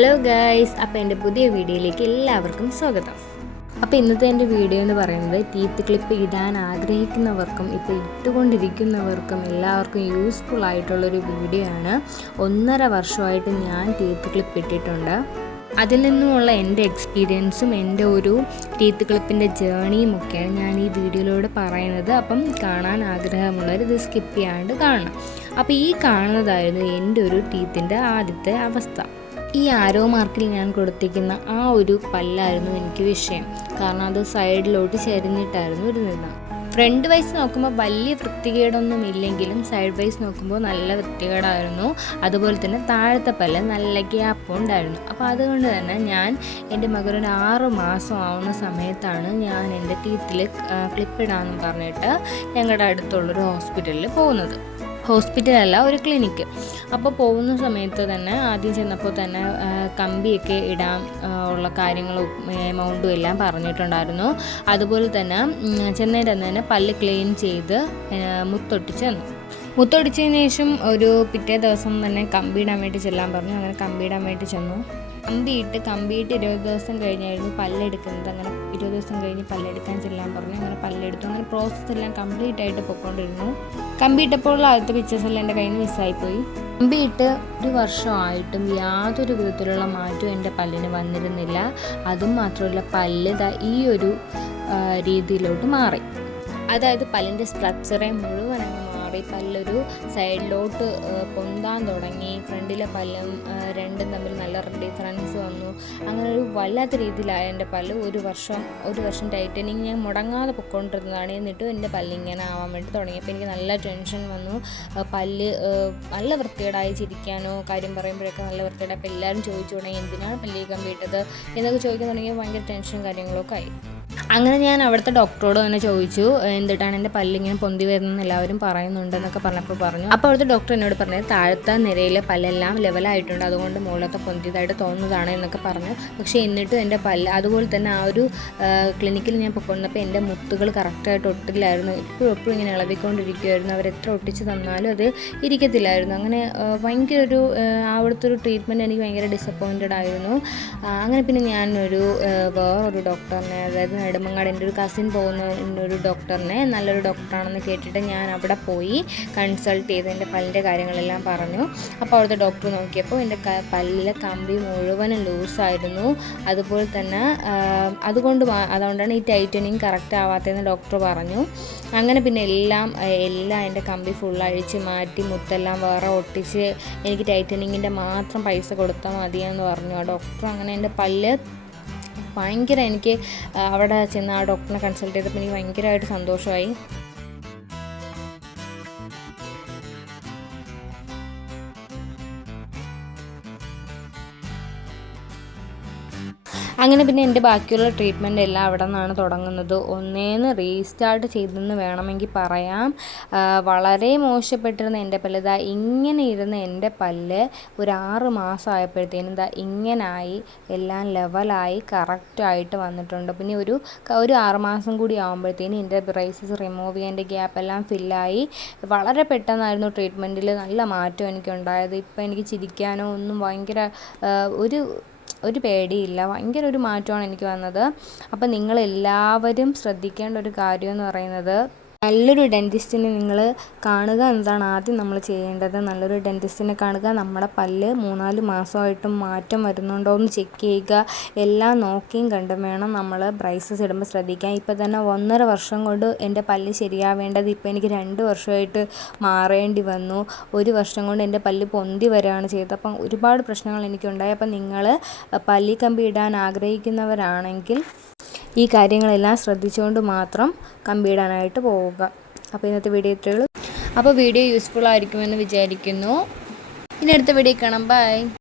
Hello guys, അപ്പോൾ എൻ്റെ പുതിയ വീഡിയോയിലേക്ക് എല്ലാവർക്കും സ്വാഗതം. അപ്പോൾ ഇന്നത്തെ എൻ്റെ വീഡിയോ എന്ന് പറയുന്നത് ടീത്ത് ക്ലിപ്പ് ഇടാൻ ആഗ്രഹിക്കുന്നവർക്കും ഇപ്പോൾ ഇട്ടുകൊണ്ടിരിക്കുന്നവർക്കും എല്ലാവർക്കും യൂസ്ഫുൾ ആയിട്ടുള്ളൊരു വീഡിയോ ആണ്. 1.5 വർഷമായിട്ട് ഞാൻ ടീത്ത് ക്ലിപ്പ് ഇട്ടിട്ടുണ്ട്. അതിൽ നിന്നുമുള്ള എൻ്റെ എക്സ്പീരിയൻസും എൻ്റെ ഒരു ടീത്ത് ക്ലിപ്പിൻ്റെ ജേണിയും ഒക്കെയാണ് ഞാൻ ഈ വീഡിയോയിലൂടെ പറയുന്നത്. അപ്പം കാണാൻ ആഗ്രഹമുള്ളവർ ഇത് സ്കിപ്പ് ചെയ്യാണ്ട് കാണണം. അപ്പോൾ ഈ കാണുന്നതായിരുന്നു എൻ്റെ ഒരു ടീത്തിൻ്റെ ആദ്യത്തെ അവസ്ഥ. ഈ ആരോ മാർക്കിൽ ഞാൻ കൊടുത്തിരിക്കുന്ന ആ ഒരു പല്ലായിരുന്നു എനിക്ക് വിഷയം. കാരണം അത് സൈഡിലോട്ട് ചെരിഞ്ഞിട്ടായിരുന്നു ഇരുന്നത്. ഫ്രണ്ട് വൈസ് നോക്കുമ്പോൾ വലിയ വൃത്തികേടൊന്നും ഇല്ലെങ്കിലും സൈഡ് വൈസ് നോക്കുമ്പോൾ നല്ല വൃത്തികേടായിരുന്നു. അതുപോലെ തന്നെ താഴത്തെ പല്ല് നല്ല ഗ്യാപ്പും ഉണ്ടായിരുന്നു. അപ്പോൾ അതുകൊണ്ട് തന്നെ ഞാൻ എൻ്റെ മകനൊരു 6 മാസം ആവുന്ന സമയത്താണ് ഞാൻ എൻ്റെ ടീത്തിൽ ക്ലിപ്പിടാമെന്ന് പറഞ്ഞിട്ട് ഞങ്ങളുടെ അടുത്തുള്ളൊരു ഹോസ്പിറ്റലിൽ പോകുന്നത്. ഹോസ്പിറ്റലല്ല, ഒരു ക്ലിനിക്ക്. അപ്പോൾ പോകുന്ന സമയത്ത് തന്നെ ആദ്യം ചെന്നപ്പോൾ തന്നെ കമ്പിയൊക്കെ ഇടാൻ ഉള്ള കാര്യങ്ങളും എമൗണ്ടും എല്ലാം പറഞ്ഞിട്ടുണ്ടായിരുന്നു. അതുപോലെ തന്നെ ചെന്നൈൻ്റെ തന്നെ പല്ല് ക്ലീൻ ചെയ്ത് മുത്തൊട്ടിച്ച് തന്നു. മുത്തൊടിച്ചതിന് ശേഷം ഒരു പിറ്റേ ദിവസം തന്നെ കമ്പി ഇടാൻ വേണ്ടി ചെല്ലാൻ പറഞ്ഞു. അങ്ങനെ കമ്പി ഇടാൻ വേണ്ടി ചെന്നു. കമ്പിയിട്ട് 20 ദിവസം കഴിഞ്ഞായിരുന്നു പല്ലെടുക്കുന്നത്. അങ്ങനെ 20 ദിവസം കഴിഞ്ഞ് പല്ലെടുക്കാൻ ചെല്ലാൻ പറഞ്ഞു. അങ്ങനെ പല്ലെടുത്തു. അങ്ങനെ പ്രോസസ്സ് എല്ലാം കംപ്ലീറ്റ് ആയിട്ട് പൊയ്ക്കൊണ്ടിരുന്നു. കമ്പിയിട്ടപ്പോൾ ആദ്യത്തെ പിക്ചേഴ്സ് എല്ലാം എൻ്റെ കയ്യിൽ നിന്ന് മിസ്സായിപ്പോയി. കമ്പിയിട്ട് 1 വർഷമായിട്ടും യാതൊരു വിധത്തിലുള്ള മാറ്റവും എൻ്റെ പല്ലിന് വന്നിരുന്നില്ല. അതും മാത്രമല്ല, പല്ല് ഈ ഒരു രീതിയിലോട്ട് മാറി. അതായത് പല്ലിൻ്റെ സ്ട്രക്ചറെ മുഴുവൻ അങ്ങ് മാറി. പല്ലൊരു സൈഡിലോട്ട് പൊന്താൻ തുടങ്ങി. ഫ്രണ്ടിലെ പല്ലും രണ്ടും തമ്മിൽ നല്ല ഡിഫറൻസ് വന്നു. അങ്ങനെ ഒരു വല്ലാത്ത രീതിയിലായ എൻ്റെ പല്ല്. ഒരു വർഷം ടൈറ്റനിങ് ഞാൻ മുടങ്ങാതെ പൊയ്ക്കൊണ്ടിരുന്നതാണ്. എന്നിട്ടും എൻ്റെ പല്ലിങ്ങനെ ആവാൻ വേണ്ടി തുടങ്ങിയപ്പോൾ എനിക്ക് നല്ല ടെൻഷൻ വന്നു. പല്ല് നല്ല വൃത്തികേടായി, ചിരിക്കാനോ കാര്യം പറയുമ്പോഴൊക്കെ നല്ല വൃത്തികേടായി. അപ്പോൾ എല്ലാവരും ചോദിച്ചു തുടങ്ങി, എന്തിനാണ് പല്ലിൽ കമ്പിയിട്ടത് എന്നൊക്കെ ചോദിക്കാൻ തുടങ്ങിയപ്പോൾ ഭയങ്കര ടെൻഷനും കാര്യങ്ങളൊക്കെ ആയി. അങ്ങനെ ഞാൻ അവിടുത്തെ ഡോക്ടറോട് തന്നെ ചോദിച്ചു, എന്തിട്ടാണ് എൻ്റെ പല്ലിങ്ങനെ പൊന്തി വരുന്നതെന്ന് എല്ലാവരും പറയുന്നുണ്ടെന്നൊക്കെ പറഞ്ഞു. അപ്പോൾ അവിടുത്തെ ഡോക്ടർ എന്നോട് പറഞ്ഞത് താഴത്തെ നിരയിലെ പല്ലെല്ലാം ലെവലായിട്ടുണ്ട്, അതുകൊണ്ട് മുകളിലത്തെ പൊന്തിയതായിട്ട് തോന്നുന്നതാണ് എന്നൊക്കെ പറഞ്ഞു. പക്ഷേ എന്നിട്ടും എൻ്റെ പല്ല് അതുപോലെ തന്നെ ആ ഒരു ക്ലിനിക്കിൽ ഞാൻ പൊയ്ക്കൊണ്ടപ്പോൾ എൻ്റെ മുത്തുകൾ കറക്റ്റായിട്ട് ഒട്ടില്ലായിരുന്നു. എപ്പോഴും ഇങ്ങനെ ഇളവിക്കൊണ്ടിരിക്കുമായിരുന്നു. അവരെത്ര ഒട്ടിച്ച് തന്നാലും അത് ഇരിക്കത്തില്ലായിരുന്നു. അങ്ങനെ ഭയങ്കര ഒരു അവിടുത്തെ ഒരു ട്രീറ്റ്മെൻറ്റ് എനിക്ക് ഭയങ്കര ഡിസപ്പോയിൻറ്റഡ് ആയിരുന്നു. അങ്ങനെ പിന്നെ ഞാനൊരു വേറൊരു ഡോക്ടറിനെ, അതായത് നെടുമങ്ങാട് എൻ്റെ ഒരു കസിൻ പോകുന്ന ഒരു ഡോക്ടറിനെ, നല്ലൊരു ഡോക്ടറാണെന്ന് കേട്ടിട്ട് ഞാൻ അവിടെ പോയി കൺസൾട്ട് ചെയ്ത് എൻ്റെ പല്ലിൻ്റെ കാര്യങ്ങളെല്ലാം പറഞ്ഞു. അപ്പോൾ അവിടുത്തെ ഡോക്ടർ നോക്കിയപ്പോൾ എൻ്റെ പല്ലിലെ കമ്പി മുഴുവനും ലൂസായിരുന്നു. അതുപോലെ തന്നെ അതുകൊണ്ടാണ് ഈ ടൈറ്റനിങ് കറക്റ്റ് ആവാത്തതെന്ന് ഡോക്ടർ പറഞ്ഞു. അങ്ങനെ പിന്നെ എല്ലാം എൻ്റെ കമ്പി ഫുൾ അഴിച്ച് മാറ്റി, മുത്തെല്ലാം വേറെ ഒട്ടിച്ച് എനിക്ക് ടൈറ്റനിങ്ങിൻ്റെ മാത്രം പൈസ കൊടുത്താൽ മതിയെന്ന് പറഞ്ഞു ആ ഡോക്ടർ. അങ്ങനെ എൻ്റെ പല്ല് ഭയങ്കര, എനിക്ക് അവിടെ ചെന്ന് ആ ഡോക്ടറിനെ കൺസൾട്ട് ചെയ്തപ്പോൾ എനിക്ക് ഭയങ്കരമായിട്ട് സന്തോഷമായി. അങ്ങനെ പിന്നെ എൻ്റെ ബാക്കിയുള്ള ട്രീറ്റ്മെൻറ്റ് എല്ലാം അവിടെ നിന്നാണ് തുടങ്ങുന്നത്. ഒന്നേന്ന് റീസ്റ്റാർട്ട് ചെയ്തെന്ന് വേണമെങ്കിൽ പറയാം. വളരെ മോശപ്പെട്ടിരുന്ന എൻ്റെ പല്ല് ഇങ്ങനെ ഇരുന്ന എൻ്റെ പല്ല് ഒരു 6 മാസം ആയപ്പോഴത്തേനും ഇങ്ങനായി, എല്ലാം ലെവലായി കറക്റ്റായിട്ട് വന്നിട്ടുണ്ട്. പിന്നെ ഒരു 6 മാസം കൂടി ആകുമ്പോഴത്തേനും എൻ്റെ ബ്രേസസ് റിമൂവ് ചെയ്യാൻ, എൻ്റെ ഗ്യാപ്പെല്ലാം ഫില്ലായി. വളരെ പെട്ടെന്നായിരുന്നു ട്രീറ്റ്മെൻറ്റിൽ നല്ല മാറ്റം എനിക്കുണ്ടായത്. ഇപ്പോൾ എനിക്ക് ചിരിക്കാനോ ഒന്നും ഭയങ്കര ഒരു പേടിയില്ല. ഭയങ്കര ഒരു മാറ്റമാണ് എനിക്ക് വന്നത്. അപ്പോൾ നിങ്ങളെല്ലാവരും ശ്രദ്ധിക്കേണ്ട ഒരു കാര്യമെന്ന് പറയുന്നത്, നല്ലൊരു ഡെൻറ്റിസ്റ്റിനെ നിങ്ങൾ കാണുക എന്നതാണ് ആദ്യം നമ്മൾ ചെയ്യേണ്ടത്. നല്ലൊരു ഡെൻറ്റിസ്റ്റിനെ കാണുക, നമ്മുടെ പല്ല് 3-4 മാസമായിട്ടും മാറ്റം വരുന്നുണ്ടോ എന്ന് ചെക്ക് ചെയ്യുക. എല്ലാം നോക്കിയും കണ്ടും വേണം നമ്മൾ ബ്രേസസ് ഇടുമ്പോൾ ശ്രദ്ധിക്കാൻ. ഇപ്പോൾ തന്നെ 1.5 വർഷം കൊണ്ട് എൻ്റെ പല്ല് ശരിയാവേണ്ടത് ഇപ്പോൾ എനിക്ക് 2 വർഷമായിട്ട് മാറേണ്ടി വന്നു. 1 വർഷം കൊണ്ട് എൻ്റെ പല്ല് പൊന്തി വരികയാണ് ചെയ്തത്. അപ്പം ഒരുപാട് പ്രശ്നങ്ങൾ എനിക്കുണ്ടായി. അപ്പം നിങ്ങൾ പല്ലി കമ്പി ഇടാൻ ആഗ്രഹിക്കുന്നവരാണെങ്കിൽ ഈ കാര്യങ്ങളെല്ലാം ശ്രദ്ധിച്ചുകൊണ്ട് മാത്രം കമ്പിയിടാനായിട്ട് പോവുക. അപ്പോൾ ഇന്നത്തെ വീഡിയോ ഇത്രയേ ഉള്ളൂ. അപ്പോൾ വീഡിയോ യൂസ്ഫുൾ ആയിരിക്കുമെന്ന് വിചാരിക്കുന്നു. ഇനി അടുത്ത വീഡിയോ കാണാം. ബൈ.